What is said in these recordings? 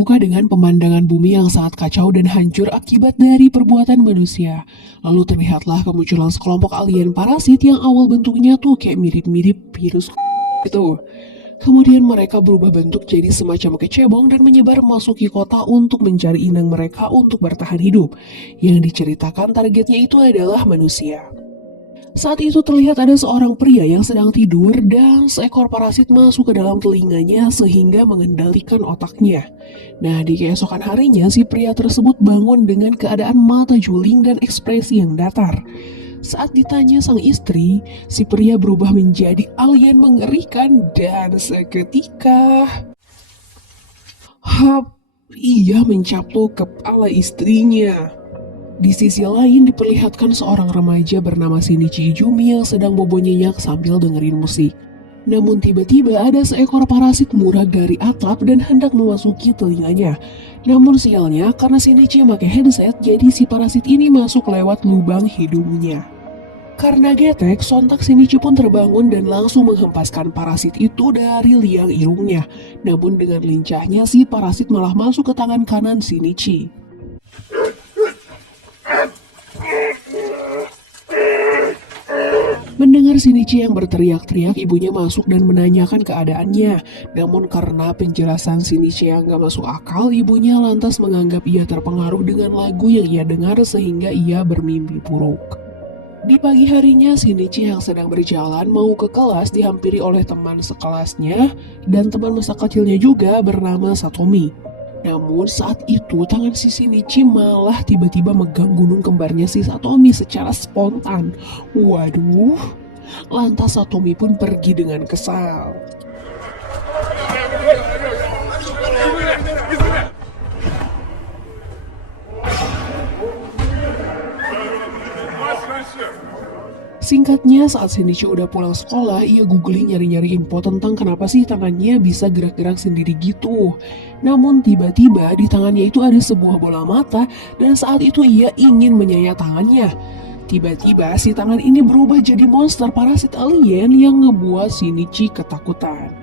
dibuka dengan pemandangan bumi yang sangat kacau dan hancur akibat dari perbuatan manusia. Lalu terlihatlah kemunculan sekelompok alien parasit yang awal bentuknya tuh kayak mirip-mirip virus gitu. Kemudian mereka berubah bentuk jadi semacam kecebong dan menyebar memasuki kota untuk mencari inang mereka untuk bertahan hidup. Yang diceritakan targetnya itu adalah manusia. Saat itu terlihat ada seorang pria yang sedang tidur dan seekor parasit masuk ke dalam telinganya sehingga mengendalikan otaknya. Nah, di keesokan harinya si pria tersebut bangun dengan keadaan mata juling dan ekspresi yang datar. Saat ditanya sang istri, si pria berubah menjadi alien mengerikan dan seketika ia mencaplok kepala istrinya. Di sisi lain diperlihatkan seorang remaja bernama Shinichi Izumi yang sedang bobo nyenyak sambil dengerin musik. Namun tiba-tiba ada seekor parasit murah dari atap dan hendak memasuki telinganya. Namun sialnya karena Shinichi pakai headset, jadi si parasit ini masuk lewat lubang hidungnya. Karena getek, sontak Shinichi pun terbangun dan langsung menghempaskan parasit itu dari liang hidungnya. Namun dengan lincahnya si parasit malah masuk ke tangan kanan Shinichi. Mendengar Shinichi yang berteriak-teriak, ibunya masuk dan menanyakan keadaannya. Namun karena penjelasan Shinichi yang gak masuk akal, ibunya lantas menganggap ia terpengaruh dengan lagu yang ia dengar sehingga ia bermimpi buruk. Di pagi harinya, Shinichi yang sedang berjalan mau ke kelas dihampiri oleh teman sekelasnya dan teman masa kecilnya juga bernama Satomi. Namun saat itu tangan si Shinichi malah tiba-tiba megang gunung kembarnya si Satomi secara spontan. Waduh, lantas Satomi pun pergi dengan kesal. Singkatnya, saat Shinichi udah pulang sekolah, ia googling nyari-nyari info tentang kenapa sih tangannya bisa gerak-gerak sendiri gitu. Namun tiba-tiba di tangannya itu ada sebuah bola mata dan saat itu ia ingin menyayat tangannya. Tiba-tiba si tangan ini berubah jadi monster parasit alien yang ngebuat Shinichi ketakutan.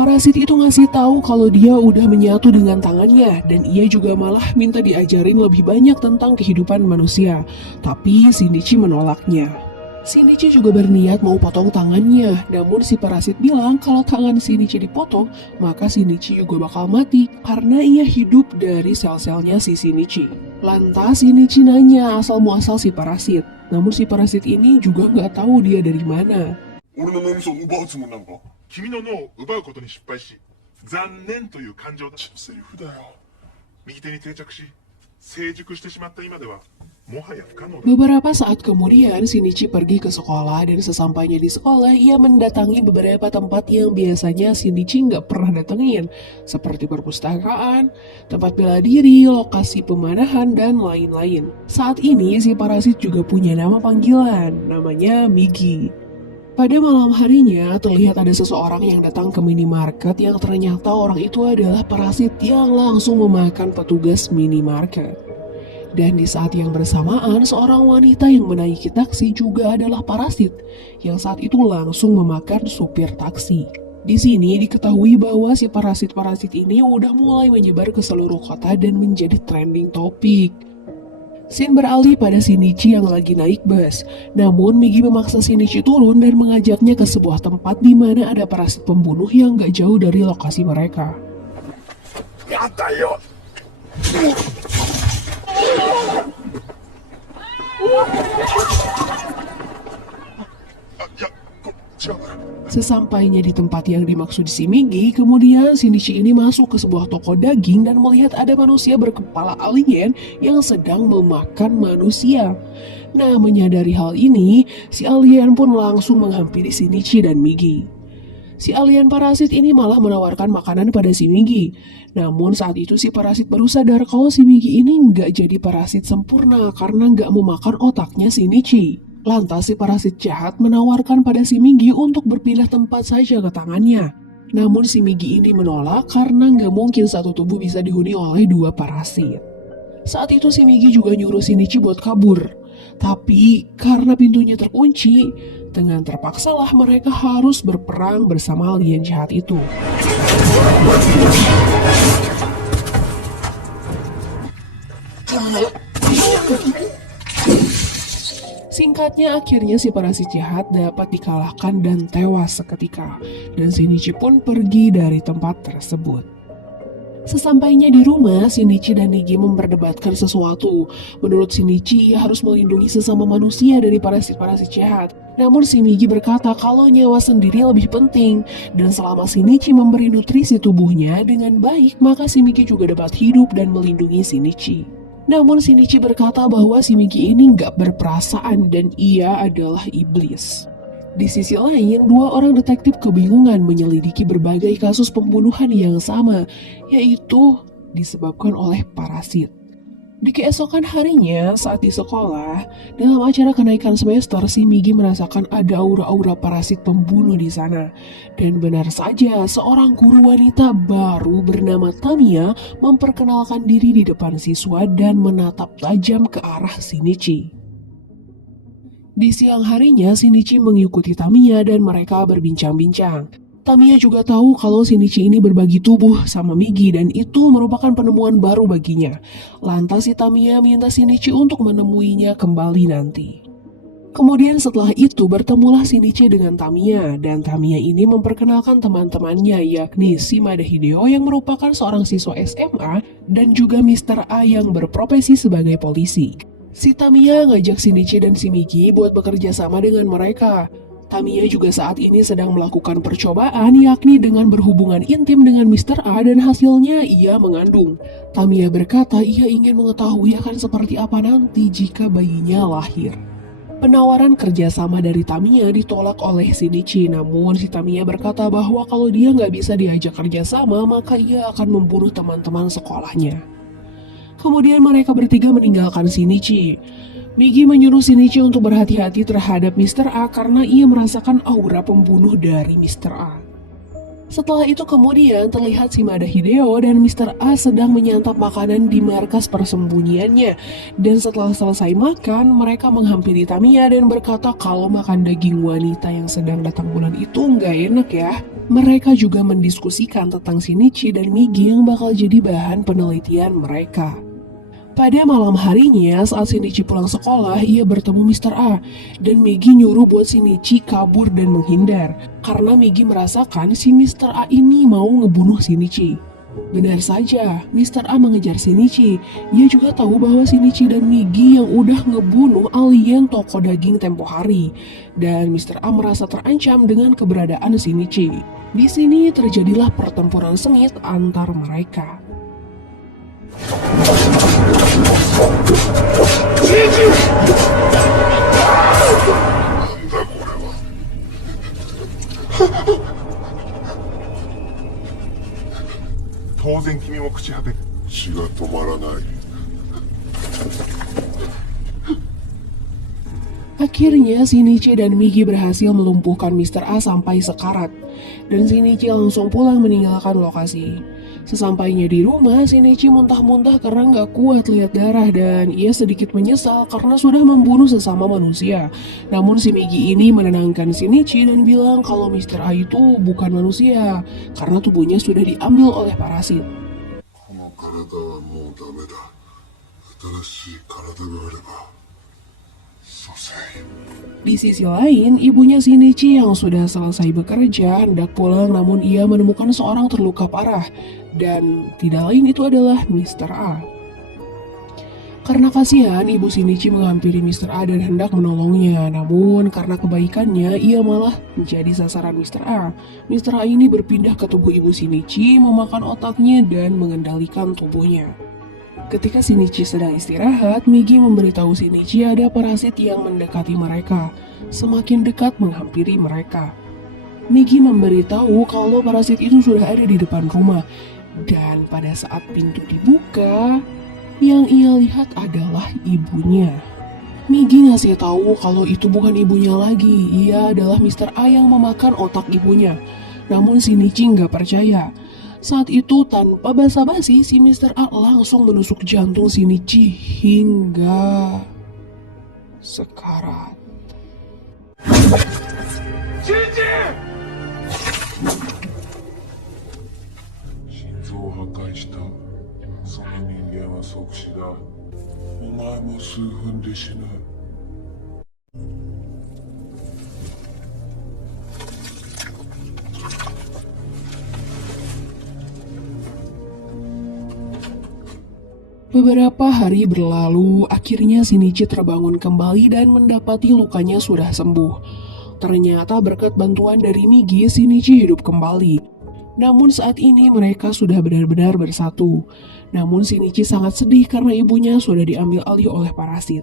Parasit itu ngasih tahu kalau dia udah menyatu dengan tangannya dan ia juga malah minta diajarin lebih banyak tentang kehidupan manusia. Tapi Shinichi menolaknya. Shinichi juga berniat mau potong tangannya, namun si parasit bilang kalau tangan Shinichi dipotong, maka Shinichi juga bakal mati karena ia hidup dari sel-selnya si Shinichi. Lantas Shinichi nanya asal muasal si parasit, namun si parasit ini juga nggak tahu dia dari mana. 俺の脳みそを奪うつもりなのか。君の脳を奪うことに失敗し、残念という感情だ。セリフだよ。右手に定着し、成熟してしまった今では、もはや不可能だ。Beberapa saat kemudian, Shinichi pergi ke sekolah dan sesampainya di sekolah, ia mendatangi beberapa tempat yang biasanya Shinichi nggak pernah datengin, seperti perpustakaan, tempat bela diri, lokasi pemanahan, dan lain-lain. Saat ini, si parasit juga punya nama panggilan, namanya Migi. Pada malam harinya, terlihat ada seseorang yang datang ke minimarket yang ternyata orang itu adalah parasit yang langsung memakan petugas minimarket. Dan di saat yang bersamaan, seorang wanita yang menaiki taksi juga adalah parasit, yang saat itu langsung memakan supir taksi. Di sini diketahui bahwa si parasit-parasit ini udah mulai menyebar ke seluruh kota dan menjadi trending topik. Scene beralih pada Shinichi yang lagi naik bus. Namun Migi memaksa Shinichi turun dan mengajaknya ke sebuah tempat di mana ada parasit pembunuh yang gak jauh dari lokasi mereka. Sesampainya di tempat yang dimaksud si Migi, kemudian Shinichi ini masuk ke sebuah toko daging dan melihat ada manusia berkepala alien yang sedang memakan manusia. Nah, menyadari hal ini, si alien pun langsung menghampiri Shinichi dan Migi. Si alien parasit ini malah menawarkan makanan pada si Migi. Namun saat itu si parasit baru sadar kalau si Migi ini nggak jadi parasit sempurna karena nggak memakan otaknya Shinichi. Lantas si parasit jahat menawarkan pada si Migi untuk berpindah tempat saja ke tangannya. Namun si Migi ini menolak karena nggak mungkin satu tubuh bisa dihuni oleh dua parasit. Saat itu si Migi juga nyuruh Shinichi buat kabur. Tapi karena pintunya terkunci, Dengan terpaksalah mereka harus berperang bersama alien jahat itu. Singkatnya, akhirnya si parasit jahat dapat dikalahkan dan tewas seketika, dan Shinichi pun pergi dari tempat tersebut. Sesampainya di rumah, Shinichi dan Nigi memperdebatkan sesuatu. Menurut Shinichi, ia harus melindungi sesama manusia dari parasit-parasit jahat. Namun si Migi berkata kalau nyawa sendiri lebih penting, dan selama Shinichi memberi nutrisi tubuhnya dengan baik, maka si Migi juga dapat hidup dan melindungi Shinichi. Namun Shinichi berkata bahwa si Migi ini nggak berperasaan dan ia adalah iblis. Di sisi lain, dua orang detektif kebingungan menyelidiki berbagai kasus pembunuhan yang sama, yaitu disebabkan oleh parasit. Di keesokan harinya, saat di sekolah, dalam acara kenaikan semester, si Migi merasakan ada aura-aura parasit pembunuh di sana. Dan benar saja, seorang guru wanita baru bernama Tamiya memperkenalkan diri di depan siswa dan menatap tajam ke arah Shinichi. Di siang harinya, Shinichi mengikuti Tamiya dan mereka berbincang-bincang. Tamiya juga tahu kalau Shinichi ini berbagi tubuh sama Migi dan itu merupakan penemuan baru baginya. Lantas si Tamiya minta Shinichi untuk menemuinya kembali nanti. Kemudian setelah itu bertemulah Shinichi dengan Tamiya, dan Tamiya ini memperkenalkan teman-temannya yakni Shimada Hideo yang merupakan seorang siswa SMA dan juga Mr. A yang berprofesi sebagai polisi. Si Tamiya ngajak Shinichi dan si Migi buat bekerja sama dengan mereka. Tamiya juga saat ini sedang melakukan percobaan yakni dengan berhubungan intim dengan Mr. A dan hasilnya ia mengandung. Tamiya berkata ia ingin mengetahui akan seperti apa nanti jika bayinya lahir. Penawaran kerjasama dari Tamiya ditolak oleh Shinichi, namun si Tamiya berkata bahwa kalau dia nggak bisa diajak kerjasama maka ia akan membunuh teman-teman sekolahnya. Kemudian mereka bertiga meninggalkan Shinichi. Migi menyuruh Shinichi untuk berhati-hati terhadap Mr. A karena ia merasakan aura pembunuh dari Mr. A. Setelah itu kemudian terlihat Shimada Hideo dan Mr. A sedang menyantap makanan di markas persembunyiannya. Dan setelah selesai makan, mereka menghampiri Tamiya dan berkata kalau makan daging wanita yang sedang datang bulan itu nggak enak ya. Mereka juga mendiskusikan tentang Shinichi dan Migi yang bakal jadi bahan penelitian mereka. Pada malam harinya, saat Shinichi pulang sekolah, ia bertemu Mr. A. Dan Migi nyuruh buat Shinichi kabur dan menghindar. Karena Migi merasakan si Mr. A ini mau ngebunuh Shinichi. Benar saja, Mr. A mengejar Shinichi. Ia juga tahu bahwa Shinichi dan Migi yang udah ngebunuh alien toko daging tempo hari. Dan Mr. A merasa terancam dengan keberadaan Shinichi. Di sini terjadilah pertempuran sengit antar mereka. Akhirnya Shinichi dan Migi berhasil melumpuhkan Mr. A sampai sekarat, dan Shinichi langsung pulang meninggalkan lokasi. Sesampainya di rumah, Shinichi muntah-muntah karena nggak kuat lihat darah dan ia sedikit menyesal karena sudah membunuh sesama manusia. Namun si Migi ini menenangkan Shinichi dan bilang kalau Mr. A itu bukan manusia karena tubuhnya sudah diambil oleh parasit. Di sisi lain, ibunya Shinichi yang sudah selesai bekerja hendak pulang namun ia menemukan seorang terluka parah dan tidak lain itu adalah Mr. A. Karena kasihan, ibu Shinichi menghampiri Mr. A dan hendak menolongnya. Namun karena kebaikannya, ia malah menjadi sasaran Mr. A. Mr. A ini berpindah ke tubuh ibu Shinichi, memakan otaknya dan mengendalikan tubuhnya. Ketika Shinichi sedang istirahat, Migi memberitahu Shinichi ada parasit yang mendekati mereka. Semakin dekat menghampiri mereka. Migi memberitahu kalau parasit itu sudah ada di depan rumah. Dan pada saat pintu dibuka, yang ia lihat adalah ibunya. Migi ngasih tahu kalau itu bukan ibunya lagi. Ia adalah Mr. A yang memakan otak ibunya. Namun Shinichi nggak percaya. Saat itu tanpa basa-basi si Mr. A langsung menusuk jantung Shinichi hingga sekarat. 心臓を破壊したその人間は即死だ。お前も数分で死ぬ。Beberapa hari berlalu, akhirnya Shinichi terbangun kembali dan mendapati lukanya sudah sembuh. Ternyata berkat bantuan dari Migi, Shinichi hidup kembali. Namun saat ini mereka sudah benar-benar bersatu. Namun Shinichi sangat sedih karena ibunya sudah diambil alih oleh parasit.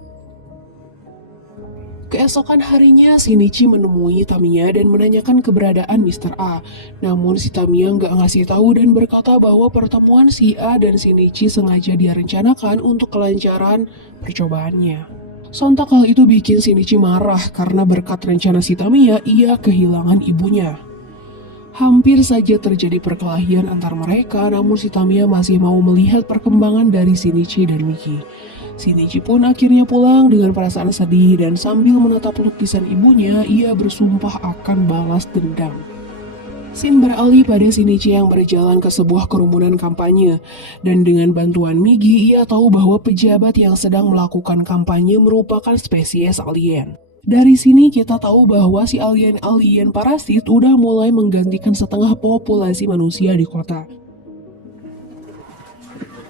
Keesokan harinya, Shinichi menemui Tamiya dan menanyakan keberadaan Mr. A. Namun si Tamiya nggak ngasih tahu dan berkata bahwa pertemuan si A dan Shinichi sengaja dia rencanakan untuk kelancaran percobaannya. Sontak hal itu bikin Shinichi marah karena berkat rencana si Tamiya, ia kehilangan ibunya. Hampir saja terjadi perkelahian antar mereka, namun si Tamiya masih mau melihat perkembangan dari Shinichi dan Miki. Shinichi pun akhirnya pulang dengan perasaan sedih dan sambil menatap lukisan ibunya, ia bersumpah akan balas dendam. Scene beralih pada Shinichi yang berjalan ke sebuah kerumunan kampanye, dan dengan bantuan Migi, ia tahu bahwa pejabat yang sedang melakukan kampanye merupakan spesies alien. Dari sini kita tahu bahwa si alien-alien parasit udah mulai menggantikan setengah populasi manusia di kota.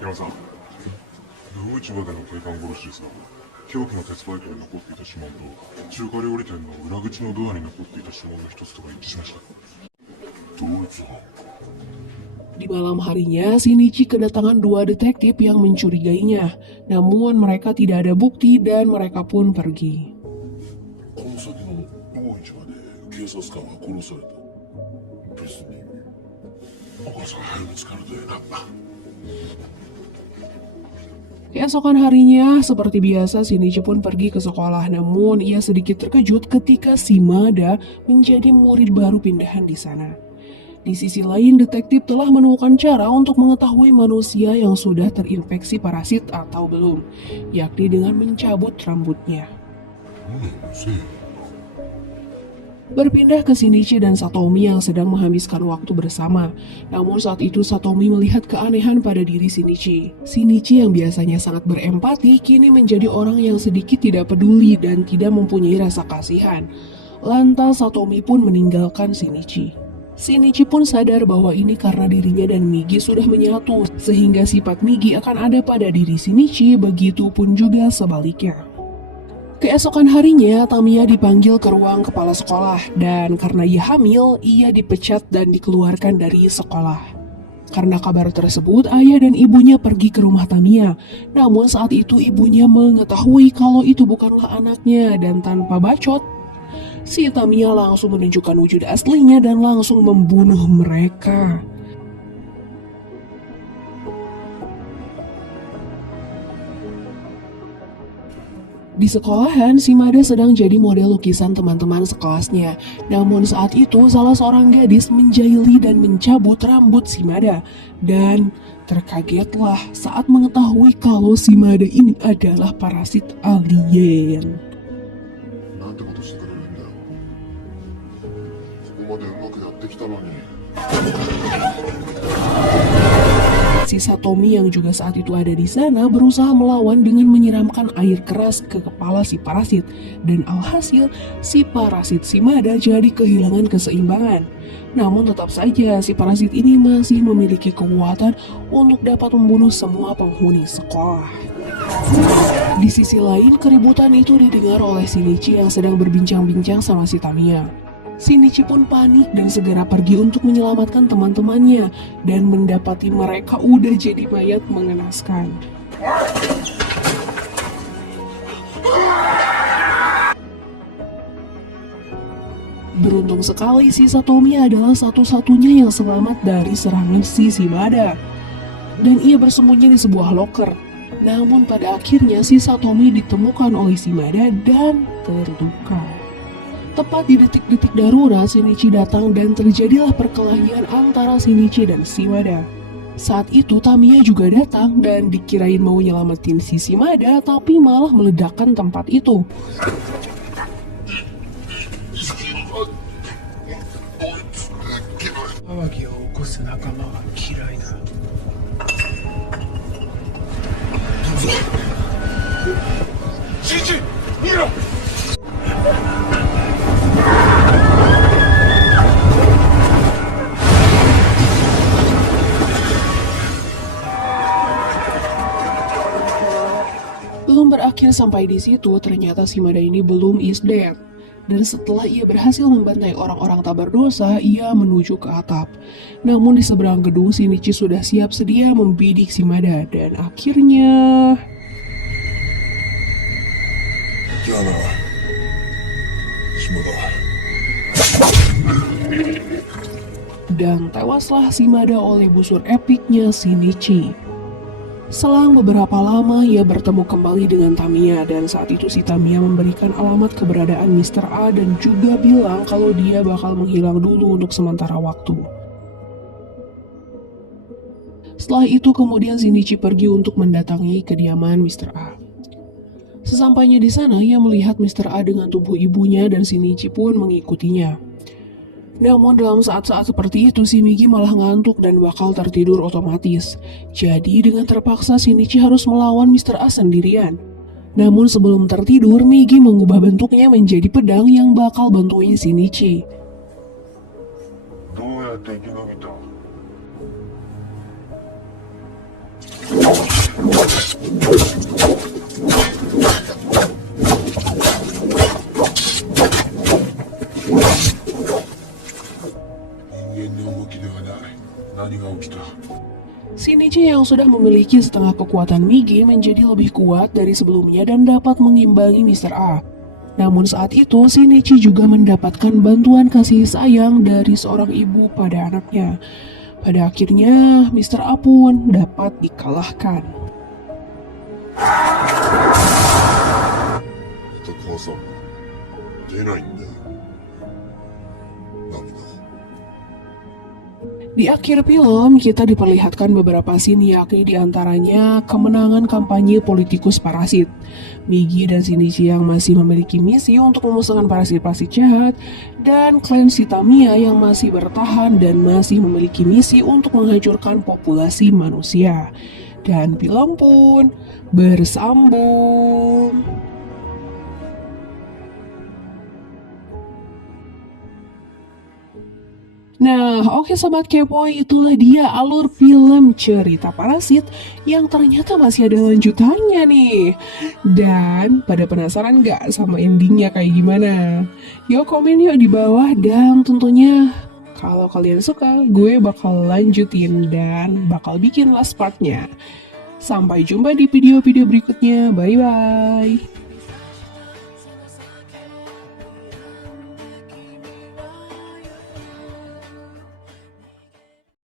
山さん、ルー市場での警官殺しですが、凶器の鉄パイプに残っていた指紋と中華料理店の裏口のドアに残っていた指紋の一つとが一致しました。同一犯。Di malam harinya, Shinichi kedatangan dua detektif yang mencurigainya. Namun mereka tidak ada bukti dan mereka pun pergi. この先の魚市場で警察官が殺された。別にお母さん早く疲れたよな。 Keesokan harinya, seperti biasa, Shinichi pun pergi ke sekolah. Namun, ia sedikit terkejut ketika Shimada menjadi murid baru pindahan di sana. Di sisi lain, detektif telah menemukan cara untuk mengetahui manusia yang sudah terinfeksi parasit atau belum, yakni dengan mencabut rambutnya. Berpindah ke Shinichi dan Satomi yang sedang menghabiskan waktu bersama. Namun saat itu Satomi melihat keanehan pada diri Shinichi. Shinichi yang biasanya sangat berempati kini menjadi orang yang sedikit tidak peduli dan tidak mempunyai rasa kasihan. Lantas Satomi pun meninggalkan Shinichi. Shinichi pun sadar bahwa ini karena dirinya dan Migi sudah menyatu, sehingga sifat Migi akan ada pada diri Shinichi, begitupun juga sebaliknya. Keesokan harinya, Tamiya dipanggil ke ruang kepala sekolah, dan karena ia hamil, ia dipecat dan dikeluarkan dari sekolah. Karena kabar tersebut, ayah dan ibunya pergi ke rumah Tamiya. Namun saat itu ibunya mengetahui kalau itu bukanlah anaknya, dan tanpa bacot, si Tamiya langsung menunjukkan wujud aslinya dan langsung membunuh mereka. Di sekolahan, Shimada sedang jadi model lukisan teman-teman sekelasnya. Namun saat itu, salah seorang gadis menjahili dan mencabut rambut Shimada. Dan terkagetlah saat mengetahui kalau Shimada ini adalah parasit alien. なんてことしてくれるんだよ。ここまでうまくやってきたのに。 Si Satomi yang juga saat itu ada di sana berusaha melawan dengan menyiramkan air keras ke kepala si parasit. Dan alhasil, si parasit Shimada jadi kehilangan keseimbangan. Namun tetap saja si parasit ini masih memiliki kekuatan untuk dapat membunuh semua penghuni sekolah. Di sisi lain, keributan itu didengar oleh Shinichi yang sedang berbincang-bincang sama si Tamiya. Shinichi pun panik dan segera pergi untuk menyelamatkan teman-temannya dan mendapati mereka udah jadi mayat mengenaskan. Beruntung sekali si Satomi adalah satu-satunya yang selamat dari serangan si Shimada. Dan ia bersembunyi di sebuah loker. Namun pada akhirnya si Satomi ditemukan oleh Shimada dan terluka. Tepat di detik-detik darurat, Shinichi datang dan terjadilah perkelahian antara Shinichi dan Shimada. Saat itu Tamiya juga datang dan dikirain mau nyelamatin si Shimada, tapi malah meledakkan tempat itu. す仲間は嫌いだ。新一逃げろ。Belum berakhir sampai di situ, ternyata Shimada ini belum is dead. Dan setelah ia berhasil membantai orang-orang tak berdosa, ia menuju ke atap. Namun di seberang gedung, Shinichi sudah siap sedia membidik Shimada. Dan akhirnya... Jana, Shimada. Dan tewaslah Shimada oleh busur epiknya Shinichi. Selang beberapa lama, ia bertemu kembali dengan Tamiya, dan saat itu si Tamiya memberikan alamat keberadaan Mr. A dan juga bilang kalau dia bakal menghilang dulu untuk sementara waktu. Setelah itu kemudian Shinichi pergi untuk mendatangi kediaman Mr. A. Sesampainya di sana, ia melihat Mr. A dengan tubuh ibunya dan Shinichi pun mengikutinya. Namun dalam saat-saat seperti itu, si Migi malah ngantuk dan bakal tertidur otomatis. Jadi dengan terpaksa Shinichi harus melawan Mr. A sendirian. Namun sebelum tertidur, Migi mengubah bentuknya menjadi pedang yang bakal bantuin Shinichi. どうやって生き延びた？人間の動きではない。何が起きた？ Shinichi yang sudah memiliki setengah kekuatan Migi menjadi lebih kuat dari sebelumnya dan dapat mengimbangi Mr. A. Namun saat itu, Shinichi juga mendapatkan bantuan kasih sayang dari seorang ibu pada anaknya. Pada akhirnya, Mr. A pun dapat dikalahkan. また母さん出ないんだよ。涙。 Di akhir film, kita diperlihatkan beberapa scene, yakni diantaranya kemenangan kampanye politikus parasit. Migi dan Shinichi yang masih memiliki misi untuk memusnahkan parasit-parasit jahat, dan klan Tamiya yang masih bertahan dan masih memiliki misi untuk menghancurkan populasi manusia. Dan film pun bersambung. Nah, oke Sobat Kepo, itulah dia alur film cerita Parasit yang ternyata masih ada lanjutannya nih. Dan pada penasaran gak sama endingnya kayak gimana? Yuk komen yuk di bawah, dan tentunya kalau kalian suka, gue bakal lanjutin dan bakal bikin last partnya. Sampai jumpa di video-video berikutnya, bye-bye.